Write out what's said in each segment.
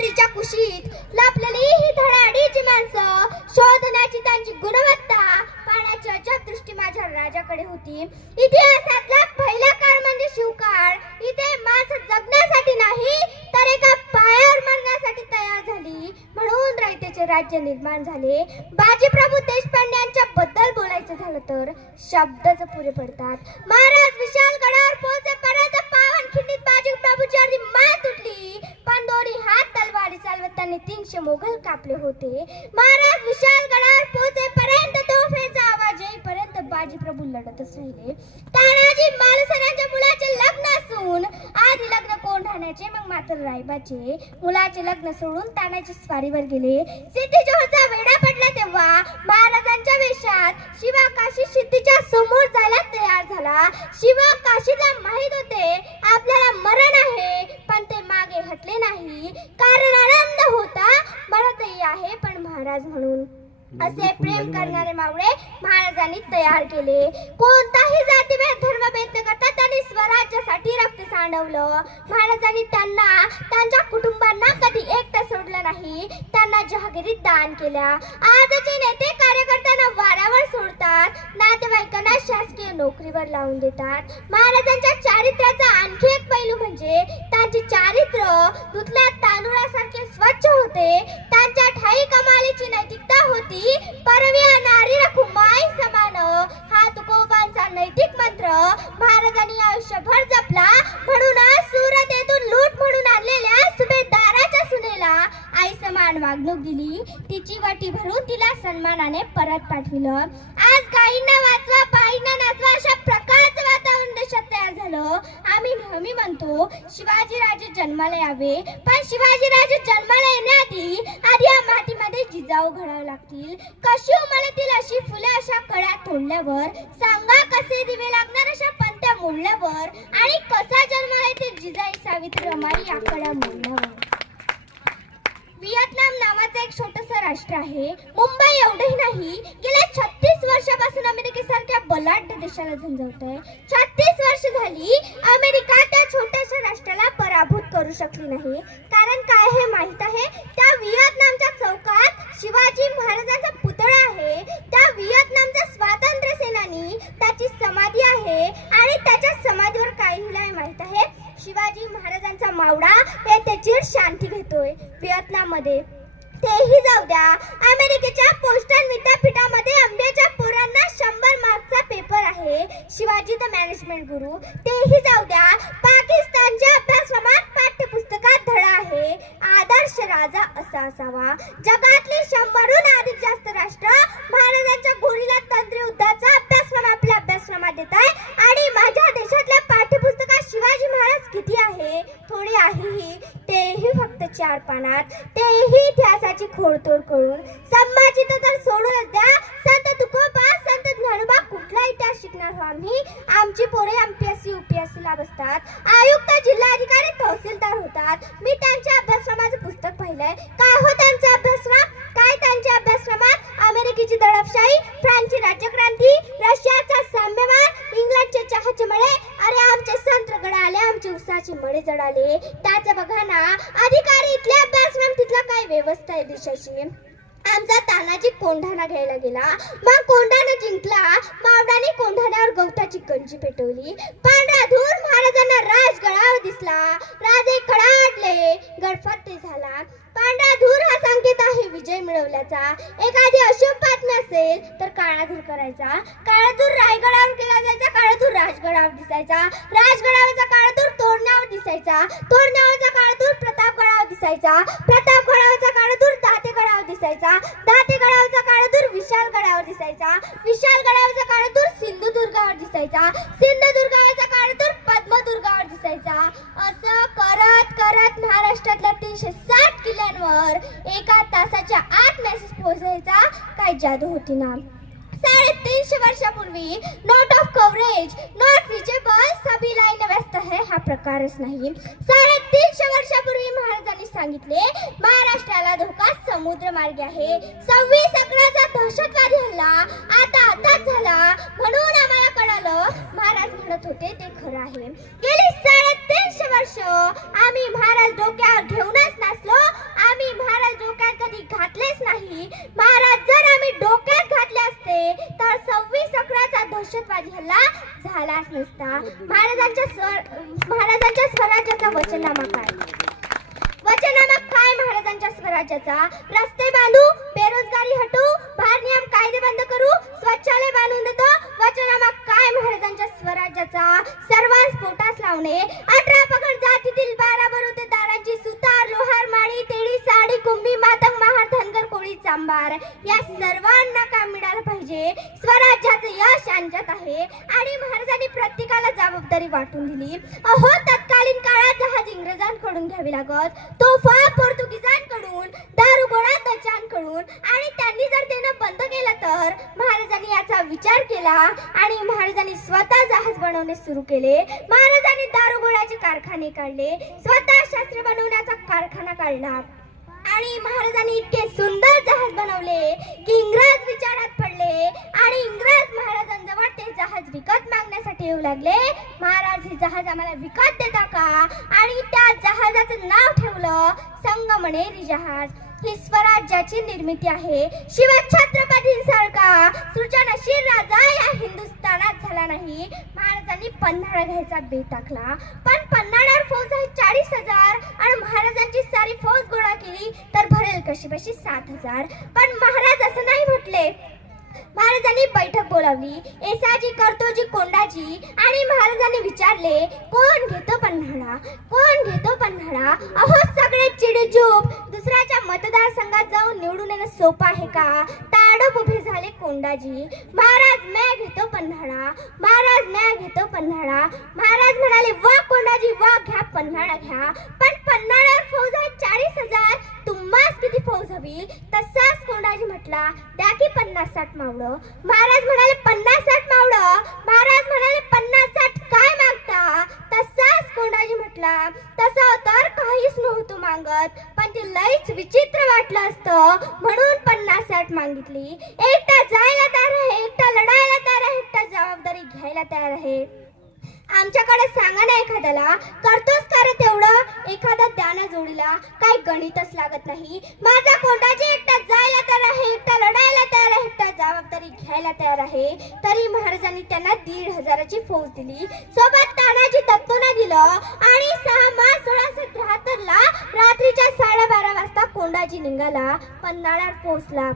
लांड्रीच्या कुशीत लपलेली ही धडाडीची माणसं शोधण्याची त्यांची गुणवत्ता पाहण्याची अजब दृष्टी माझ्या राजाकडे होती. इतिहासातला पहिला काळ म्हणजे शिवकाळ. इथे माणसं जगण्यासाठी नाही तर एका पायावर मरण्यासाठी तयार झाली, म्हणून रयतेचे राज्य निर्माण झाले. बाजीप्रभू देशपांडे यांच्या बद्दल बोलायचं झालं तर शब्दच पुरे पडतात. महाराज विशाल गडावर पोहोचेपर्यंत पावनखिंडीत बाजीप्रभूची अर्धी मान तुटली, पण दोन्ही हात तलवारी चालवत त्यांनी 300 मोगल कापले होते. महाराज विशाल गडावर पोहोचेपर्यंत तोफेचा आवाज येईपर्यंत बाजीप्रभू लढतच राहिले. तानाजी मालुसऱ्यांच्या मुलाचे लग्न असून आधी लग्न कोंढाण्याचे, मग मात्र रायबाचे. मुलाचे लग्न सोडून तानाजी स्वारीवर गेले. सिद्धीजोहरचा वेढा पडला तेव्हा महाराजांच्या वेशात शिवा काशी सिद्धीच्या समोर जायला तयार झाला. शिवा काशीला माहित होते आपल्याला मरण आहे, पण ते मागे हटले नाही, कारण आनंद होता. मरतही आहे पण महाराज म्हणून. असे प्रेम करणारे मावळे महाराजांनी तयार केले. कोणताही जातीभेद धर्मभेद न करता त्यांनी स्वराज्यासाठी रक्त सांडवलं. महाराजांनी त्यांना त्यांच्या कुटुंबांना कधी एकटं सोडलं नाही, त्यांना जहागिरी दान केल्या. आजचे नेते कार्यकर्त्यांना वाऱ्यावर सोडतात, नातेवाईकांना शासकीय नोकरीवर लावून देतात. महाराजांच्या चारित्र्याचा आणखी एक पैलू म्हणजे त्यांचे चारित्र्य धुतल्या तांदुळासारखे स्वच्छ होते. त्यांच्या ठाई कमालीची नैतिकता होती. परवी नारी रखू माई समान हा तुकोबांचा नैतिक मंत्र महाराजांनी आयुष्यभर जपला. म्हणूनच सुरतेतून लूट म्हणून आणलेल्या सुभेदाराच्या सुनेला आई समान वागणूक दिली. तिची वाटी भरून तिला सन्मानाने परत पाठविलं. आज गाईंना वाचवा, बाईंना नाचवा अशा प्रकारचं वातावरण देशात तयार झालं. आम्ही नेहमी म्हणतो शिवाजीराजे जन्माला यावे, पण शिवाजीराजे जन्माला येण्याआधी आधी या मातीमध्ये जिजाऊ घडावे लागतील. कशी उमलतील अशी फुले अशा कळ्या तोडल्यावर, सांगा कसे दिवे लागणार अशा पंत्या मोडल्यावर, आणि कसा जन्माला येतील जिजाई सावित्री रमाई या कळ्या मोडल्यावर. व्हिएतनाम नावाचं एक छोटंसं राष्ट्र आहे. मुंबई एवढंही नाही, गेल्या 36 वर्षापासून अमेरिकेसारख्या बलाढ्य देशाला झंझावतंय. 36 वर्ष झाली अमेरिका त्या छोट्याशा राष्ट्राला पराभूत करू शकली नाही. कारण काय हे माहित आहे? त्या व्हिएतनामच्या चौकात शिवाजी महाराजांचा पुतळा आहे. त्या व्हिएतनामचा स्वातंत्र्य सेनानी त्याची समाधी आहे, आणि त्याच्या समाधीवर काय लिहिलंय माहित आहे? शिवाजी महाराजांचा मावळा येथे चिर शांती घेतोय व्हिएतनाममध्ये. तेही जाऊ द्या, अमेरिकेच्या पोस्टल विद्यापीठामध्ये आंब्याच्या पोरांना 100 मार्कचा पेपर आहे, शिवाजी द मॅनेजमेंट गुरु. तेही जाऊ द्या, पाकिस्तानच्या अभ्यासक्रमात पाठ्यपुस्तकात धडा आहे, आदर्श राजा असा असावा. जगातली 100हून अधिक जास्त राष्ट्र महाराजांच्या गोरीला तंत्र युद्धाचा अभ्यासक्रम आपल्या अभ्यासक्रमात देत आहे, आणि माझ्या देशातल्या पाठ्यपुस्तकात शिवाजी महाराज किती आहे? थोडी आहे, तेही फक्त 4 पानात, तेही इतिहासाची खोडतोड करून. संभाजी तर सोडूनच द्या, संत तुकोबा, संत ज्ञानोबा कुठला इतिहास शिकणार हो आम्ही? आमची पोरे MPSC UPSC ला बसतात, आयुक्त, जिल्हाधिकारी, तहसीलदार होतात. मी त्यांच्या अभ्यासक्रमाचं पुस्तक पाहिलंय. काय हो त्यांचा अभ्यासक्रम? काय त्यांच्या अभ्यासक्रमात अमेरिकेची दडपशाही, फ्रान्सची राज्यक्रांती, रशियाचा साम्यवाद, इंग्लंडचे चहाचे मळे. अरे आमचे संत गडाले, आमचे उसाचे मळे जडाले. त्याचं बघा ना, अधिकारी इथले अभ्यासक्रम, तिथला काय व्यवस्था आहे देशाची. आमचा तानाजी कोंढाणा घ्यायला गेला, मग कोंढाणा जिंकला. मावडाने कोंढाण्यावर गवताची गंजी पेटवली. पांढरा धूर महाराजांना राजगडावर दिसला. राजे खडाडले, गडफत्ते झाला. पांढरा धूर हा संकेत आहे विजय मिळवल्याचा. एखादी अशुभ बातमी असेल तर काळा धूर करायचा. काळा धूर रायगडावर केला जायचा, काळा धूर राजगडावर दिसायचा. राजगडावरचा काळा धूर तोरणावर दिसायचा. तोरणावरचा काळा धूर प्रतापगडावर दिसायचा. प्रतापगडावरचा काळा धूर दातेगडावर दिसायचा. दातेगडावरचा काळा धूर विशालगडावर दिसायचा. विशालगडावरचा काळा धूर सिंधुदुर्गावर दिसायचा. सिंधुदुर्गावरचा काळा धूर पद्मदुर्गावर दिसायचा. असं करत करत महाराष्ट्रातल्या 360 किल्ल्यांवर एका तासाच्या आत मेसेज पोहोचायचा. काय जादू होती ना. 350 वर्षापूर्वी not of coverage, not reachable, सभी लाईन व्यस्त है हा प्रकारच नाही. 350 वर्षापूर्वी महाराजांनी सांगितले महाराष्ट्राला धोका समुद्र मार्गे आहे. 26/11चा दहशतवादी हल्ला आताच झाला, म्हणून आम्हाला कळालं. महाराज म्हणत होते ते खरं आहे. गेली 350 वर्ष आम्ही महाराज डोक्यावर घेऊनच नाचलो, महाराज जर आम्ही डोक्यात घातले असते तर 26/11चा दहशतवादी हल्ला झालाच नसता. महाराजांच्या स्वराज्याचा वचननामा काय? वचननामा काय महाराजांच्या स्वराज्याचा? रस्ते बांधू, बेरोजगारी हटू, भारनियम कायदे बंद करू, शौचालय बांधून देतो. वचननामा काय महाराजांच्या स्वराज्याचा? सर्वांस पोटास लावणे, 18 पगड जातीतील 12 बरोतेदारांची सुतार, लोहार, माळी, तेडी, साडी, कुंभी, मातंग, महार, धनगर, कोळी, चांभार या सर्वांना काम मिळालं पाहिजे. स्वराज्याचं यश यांच्यात आहे आणि महाराजांनी प्रत्येकाला जबाबदारी वाटून दिली. अहो, तत्कालीन काळात जहाज इंग्रजांकडून घ्यावी लागत, तोफा पोर्तुगीजांकडून, दारुगोळा डचांकडून, आणि त्यांनी जर देणं बंद केलं तर महाराजांनी याचा विचार केला आणि महाराजांनी स्वतः जहाज बनवणे सुरू केले. महाराजांनी दारुगोळाचे कारखाने काढले, स्वतः शस्त्र बनवण्याचा कारखाना काढला आणि महाराजांनी इतके सुंदर जहाज बनवले की इंग्रज विचारात पडले आणि इंग्रज महाराजांजवळ ते जहाज विकत मागण्यासाठी येऊ लागले. महाराज, हे जहाज आम्हाला विकत देता का? आणि त्या जहाजाचं नाव ठेवलं संगमनेरी जहाज. ही स्वराज्याची निर्मिती आहे. शिवछत्रपतींसारखा सृजनशील राजा या हिंदुस्थानात झाला नाही. महाराजांनी पन्हाळा घ्यायचा बेत आखला, पण पन्हाळ्यावर फौज आहे 40,000 आणि महाराजांची सारी फौज गोळा केली तर भरेल कशी बशी 7,000. पण महाराज असं नाही म्हटले. महाराजांनी बैठक बोलावली, येसाजी, करतोजी, कोंडाजी, आणि महाराजांनी विचारले, कोण घेतो पन्हाळा? कोण घेतो पन्हाळा? अहो, सगळे चिडचूप. दुसऱ्याच्या मतदारसंघात जाऊन निवडून येणं सोपं आहे का? ताडोब उभे झाले कोंडाजी. महाराज, मैं घेतो पन्हाळा. महाराज, मैं घेतो पन्हाळा. महाराज म्हणाले, वा कोंडाजी वा, घ्या पन्हाळा घ्या, पण पन्हाळ्यावर फौज आहे 40,000. तुम्हास किती फौज हवी? तसाच कोंडाजी म्हटला, द्या की 50-60 मावळं. महाराज म्हणाले, 50-60 मावळं? महाराज म्हणाले, 50-60 काय मागता? तसाच कोंडाजी म्हटला, तसं तर काहीच नव्हतं मागत, पण ते लईच विचित्र वाटलं असतं म्हणून 50-60 मागितली. एकटा जायला तयार आहे, एकटा लढायला तयार आहे, एकटा जबाबदारी घ्यायला तयार आहे. आमच्याकडे सांगा ना एखाद्याला, करतोस का रे तेवढं? एखादा द्याना जोडीला काही गणितच लागत नाही. माझा कोंडाजी एकटा जायला तयार आहे, एकटा लढायला तयार आहे, एकटा जबाबदारी घ्यायला तयार आहे. तरी महाराजांनी त्यांना 1,500ची फौज दिली, सोबत तानाजी दत्तोना दिलं आणि 6 मार्च 1673ला रात्रीच्या 12:30 वाजता कोंडाजी निघाला, पन्हाळ्यावर पोहोचला.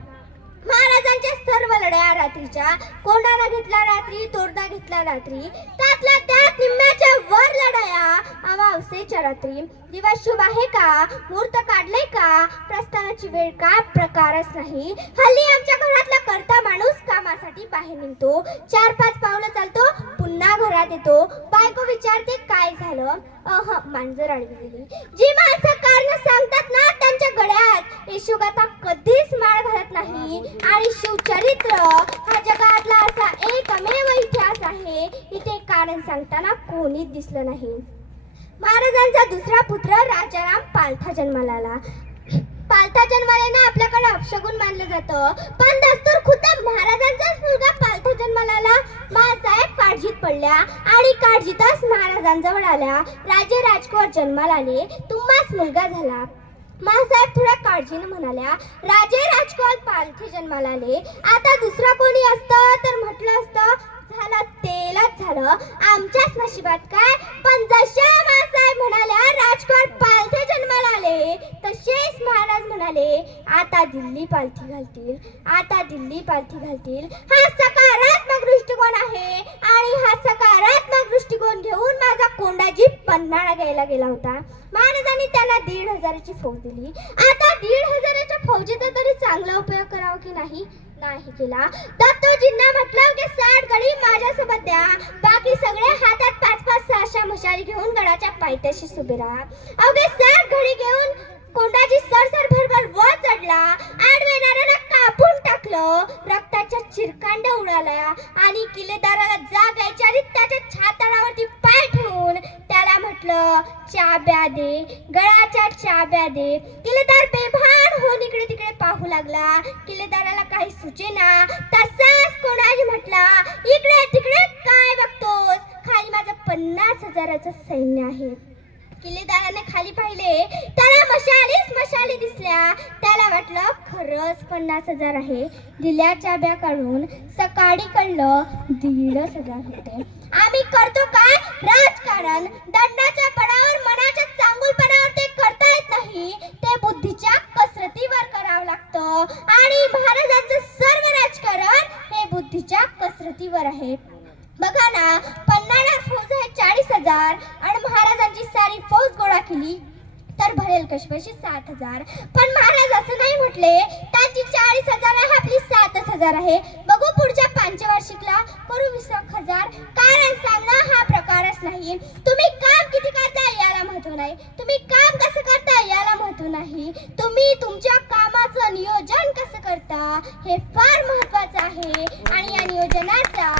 महाराजांच्या सर्व लढाया रात्रीच्या. कोंडाणा घेतला रात्री, तोरणा घेतला रात्री, त्यातल्या त्यात निम्म्याच्या वर लढाया अमावस्येच्या रात्री. दिवस शुभ आहे का? मुहूर्त काढले का? प्रस्थानाची वेळ का? प्रकारच नाही. हल्ली आमच्या घरातला करता माणूस कामासाठी बाहेर निघतो, 4-5 पावलं चालतो, पुन्हा घरात येतो. बायको विचारते, काय झालं? मांजर आडवी गेली. जी माणसं कारण सांगतात ना, त्यांच्या गळ्यात येशुगाथा कधीच माळ घालत नाही. आणि शिवचरित्र हा जगातला असा एकमेव इतिहास आहे, इथे कारण सांगताना कोणीच दिसलं नाही. महाराजांचा दुसरा पुत्र राजाराम पालथा जन्माला आला. पालथा जन्माला आपल्याकडे अपशगुन मानलं जातं, पण दस्तूर खुद्द महाराजांचाच मुलगा पालथा जन्माला आला. मासाहेब काळजीत पडल्या आणि काळजीतच महाराजांजवळ आल्या. राजे राजकुमार जन्माला आले, तुम्हास मुलगा झाला. मासाहेब थोड्या काळजीने म्हणाल्या, राजे राजकुमार पालथे जन्माला आले, आता दुसरा कोणी असतं तर म्हटलं असतं झालं तेलच झालं, आमच्याच नशिबात काय. पण जशा मासाहेब म्हणाल्या राजकुमार पालथे जन्माला आले, तसेच महाराज म्हणाले, आता दिल्ली पालथी घालतील, आता दिल्ली पालथी घालतील. हा सकारात्मक दृष्टिकोन आहे आणि हा सकारात्मक दृष्टिकोन घेऊन माझा कोंडाजी पन्हाळा घ्यायला गेला होता. महाराजांनी त्यांना 1,500ची फौज दिली. आता 1,500च्या फौजेचा तरी चांगला उपयोग करावा की नाही? नाही केला. दत्तोजींना म्हटलं की 60 गडी माझ्यासोबत द्या, बाकी सगळे हातात 5-5, 6 मशाली घेऊन गडाच्या पायथ्याशी उभे राहा. अवघे 60 घडी घेऊन कोंडाजी सरसर भरभर वर चढला, आडव्या नाऱ्याला कापून टाकलं, रक्ताच्या चिरकांड्या उडाल्या आणि किल्लेदाराला जाग यायच्या आधी त्याच्या छाताडावरती पाय ठेवून त्याला म्हटलं, चाब्या दे, गळाच्या चाब्या दे. किल्लेदार बेभान होऊन इकडे तिकडे पाहू लागला. किल्लेदाराला काही सुचेना. तसाच कोंडाजी म्हटला, इकडे तिकडे काय बघतोस? खाली माझं 50,000चं सैन्य आहे. किल्लेदाराने खाली पाहिले, त्याला मशाली दिसल्या. त्या त्याला वाटलं खरंच 50,000 आहे. दिल्या चाब्या काढून सकाळी कळलं 1,500 होते. आम्ही करतो काय राजकारण, दंडाच्या बळावर मनाच्या चांगुलपणावर ते करता येत नाही, ते बुद्धीच्या कसरतीवर करावं लागतं. आणि महाराजांचं सर्व राजकारण हे बुद्धीच्या कसरतीवर आहे. बघा ना, पन्हाळा फौज आहे 40,000 आणि महाराजांची सारी फौज गोळा केली तर भरेल कशी 7,000. पण महाराज असं नाही म्हटले, त्यांची 40,000 आहे, आपली 7,000 आहे. बघू पुढच्या पंचवार्षिकला करू 20,000. कारण सांगणं हा प्रकारच नाही. तुम्ही काम किती करता याला महत्व नाही, तुम्ही काम कसं करता याला महत्व नाही, तुम्ही तुमच्या कामाचं नियोजन कसं करता हे फार महत्वाचं आहे. आणि या नियोजनाचा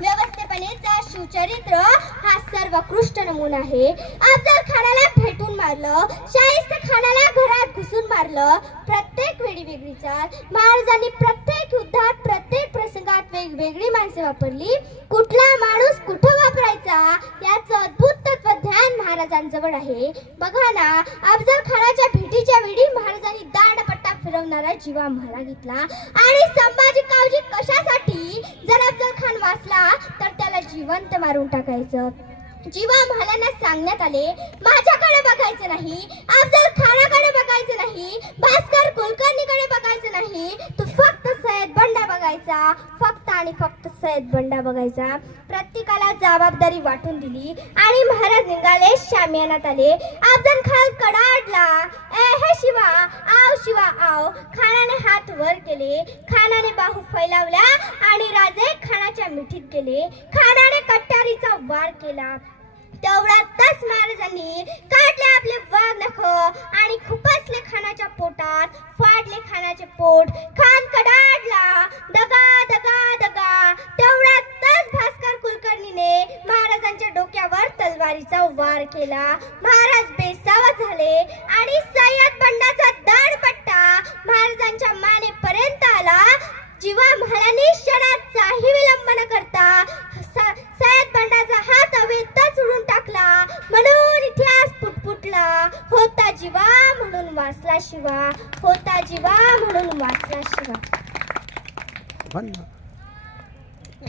व्यवस्थेपणेचा शिवचरित्र हा सर्वोत्कृष्ट नमुना आहे. अफजल खानाला भेटून मारलं, शाहिस्त खानाला घरात घुसून मारलं. प्रत्येक वेळी वेगळी चाल. महाराजांनी प्रत्येक युद्धात प्रत्येक प्रसंगात वेगवेगळी माणसे वापरली. कुठला माणूस कुठं वापरायचा याचं अद्भुत तत्वज्ञान महाराजांजवळ आहे. बघा ना, अफजल खानाच्या भेटीच्या वेळी महाराजांनी दांडपट्टा फिरवणारा जीवा म्हाला घेतला. आणि संभाजी कावजी कशासाठी, जर अफजल खान वाचला तर त्याला जिवंत मारून टाकायचं. जीवा महालांना सांगण्यात आले, माझ्याकडे बघायचं नाही, अफजल खानाकडे बघायचं नाही, भास्कर कुलकर्णीकडे बघायचं नाही, तू फक्त सय्यद बंडा बघायचा, फक्त आणि फक्त सय्यद बंडा बघायचा. प्रत्येकाला जबाबदारी वाटून दिली आणि महाराज निघाले, शामियानात आले. अफजल खान कडाडला, ए हे शिवा आव, शिवा आव. खानाने हात वर केले, खानाने बाहू फैलावल्या आणि राजे खानाच्या मिठीत गेले. खानाने कट्यारीचा वार केला. तेवढ्यातच महाराजांनी काढले आपले वाघ नख आणि खुपसले खानाच्या पोटात, फाडले खानाचे पोट. खान कडाडला, दगा दगा दगा. तेवढ्यातच भास्कर कुलकर्णीने महाराजांच्या डोक्यावर तलवारीचा वार केला. महाराज बेसावत झाले आणि सय्यद बंडाचा दांडपट्टा महाराजांच्या मानेपर्यंत आला. जीवा महाराजांनी क्षणाचाही विलंब न करता सय्यद बंडाचा हात हवेतच उडून टाकला. म्हणून इतिहास फुटफुटला. होता जीवा म्हणून वाचला शिवा, होता जीवा म्हणून वाचला शिवा.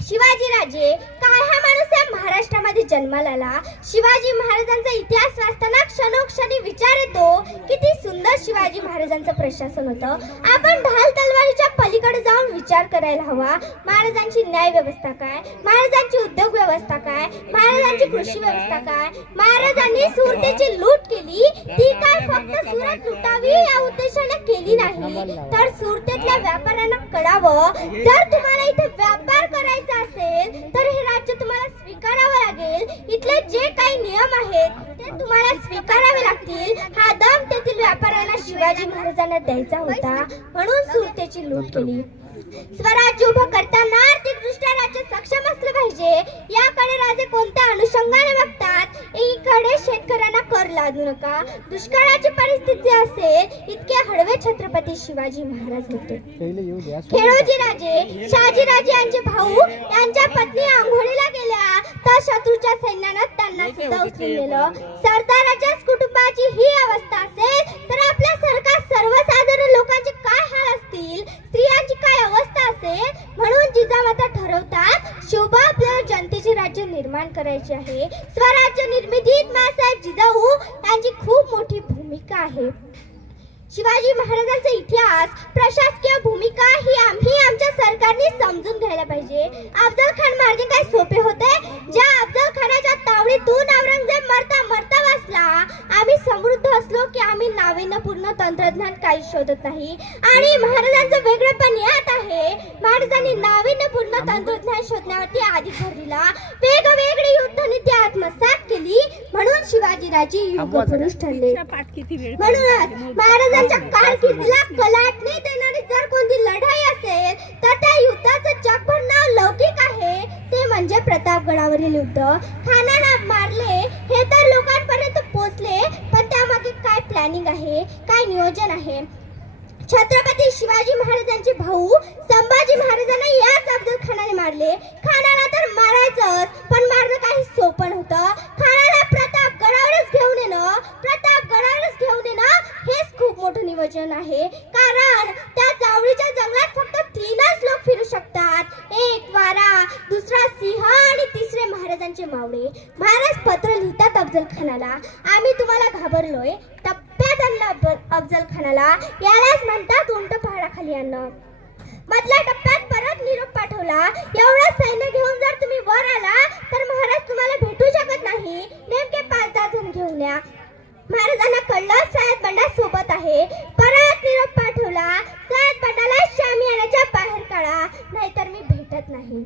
शिवाजी राजे काय हा माणूस या महाराष्ट्रामध्ये जन्माला आला. शिवाजी महाराजांचा इतिहास वाचताना क्षणोक्षणी विचार येतो, किती सुंदर शिवाजी महाराजांचं प्रशासन होतं. आपण ढाल तलवारीच्या पलीकडे जाऊन विचार करायला हवा. महाराजांची न्याय व्यवस्था काय, महाराजांची उद्योग व्यवस्था काय, महाराजांची कृषी व्यवस्था काय. महाराजांनी सुरतेची लूट केली, ती काय फक्त सुरत लुटावी या उद्देशाने केली नाही, तर सुरतेतल्या व्यापाऱ्यांना कळावं, जर तुम्हाला इथे व्यापार करायचा असेल तर हे राज्य तुम्हाला स्वीकारावं लागेल. इथले जे काही नियम आहेत ते तुम्हाला स्वीकारावे लागतील. हा दम तेथील व्यापाऱ्यांना शिवाजी महाराजांना द्यायचा होता, म्हणून सुरतेची लूट केली. स्वराज्य उभं करताना आर्थिकदृष्ट्या राज्य सक्षम असलं पाहिजे, याकडे राजे कोणत्या अनुषंगाने बघतात. एकीकडे शेतकऱ्यांना कर लादू नका, दुष्काळाची परिस्थिती असेल इतके हळवे छत्रपती शिवाजी महाराज होते. खेळोजी राजे, शहाजी राजे यांचे भाऊ यांच्या पत्नी आंघोळीला गेल्या तर शत्रूच्या सैन्यानं त्यांना सुद्धा उचलून नेलं. सरदाराच्याच कुटुंबाची ही अवस्था असेल तर आपल्यासारख्या सर्वसाधारण लोकांचे काय हाल असतील, स्त्रियांची काय अवस्था असेल. म्हणून जिजामाता ठरवतात, शिवबा आपल्याला जनतेचे राज्य निर्माण करायचे आहे. स्वराज्य निर्मितीत मासाहेब जिजाऊ यांची खूप मोठी भूमिका आहे. शिवाजी महाराजांचा इतिहास, प्रशासकीय भूमिका ही आम्ही आमच्या सरकारने समजून घ्यायला पाहिजे. अफजल खान मार्गे काय सोपे होते? ज्या अफजल खानाच्या तावडीतून औरंगजेब मरता मरता वाचला. आम्ही समृद्ध असलो की आम्ही नाविन्यपूर्ण तंत्रज्ञान काही शोधत नाही. आणि महाराजांचं वेगळेपण यात आहे, महाराजांनी नाविन्यपूर्ण तंत्रज्ञान शोधण्यावरती आधी भर दिला. वेगवेगळी युद्धनीती आत्मसात केली, म्हणून शिवाजीराजे युगपुरुष ठरले. म्हणूनच महाराजांच्या कारकिर्दीला कलाटणी देणारी जर कोणती लढाई असेल तर त्या युद्धाचं जगभर नाव लौकिक आहे, ते म्हणजे प्रतापगडावरील युद्ध. खानाला मारले हे तर लोकांपर्यंत पोहोचले, पण त्यामागे काय प्लॅनिंग आहे, काय नियोजन आहे. छत्रपती शिवाजी महाराजांचे भाऊ संभाजी महाराजांना याच अफजल खानाने मारले. खानाला तर मारायचंच, पण मारणं काही सोपं नव्हतं. खानाला प्रतापगडावरच घेऊन येणं हेच खूप मोठं वचन आहे, कारण त्या जावळीच्या जंगलात फक्त 3च लोक फिरू शकतात. एक वारा, दुसरा सिंह आणि तिसरे महाराजांचे मावळे. महाराज पत्र लिहितात अफजल खानाला, आम्ही तुम्हाला घाबरलोय. टप्प्यात आणलं अफजल खानाला, यालाच म्हणतात उंट पहाडाखाली आणणं. मधल्या टप्प्यात परत निरोप पाठवला, एवढं सैन्य घेऊन जर तुम्ही वर आला तर महाराज तुम्हाला भेटू शकत नाही, नेमके 5-10 जण घेऊन या. महाराजांना कळलं सय्यद बंडा सोबत आहे. परत निरोप पाठवला, सय्यद बंडाला शामियानाच्या बाहेर काढा, नाहीतर मी भेटत नाही.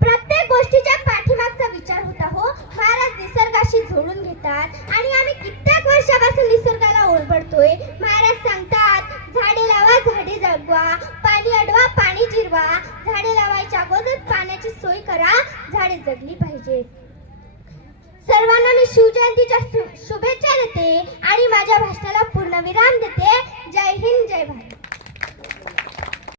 प्रत्येक गोष्टीच्या पाठीमागचा विचार होता हो. महाराज निसर्गाशी जोडून घेतात आणि आम्ही कित्येक वर्षापासून निसर्गाला ओरबडतोय. महाराज सांगतात, झाडे लावा, झाडे जगवा, पाणी अडवा, पाणी जिरवा, झाडे लावायच्या अगोदर पाण्याची सोय करा, झाडे जगली पाहिजेत. सर्वांना मी शिवजयंतीच्या शुभेच्छा देते आणि माझ्या भाषणाला पूर्णविराम देते. जय हिंद, जय भारत.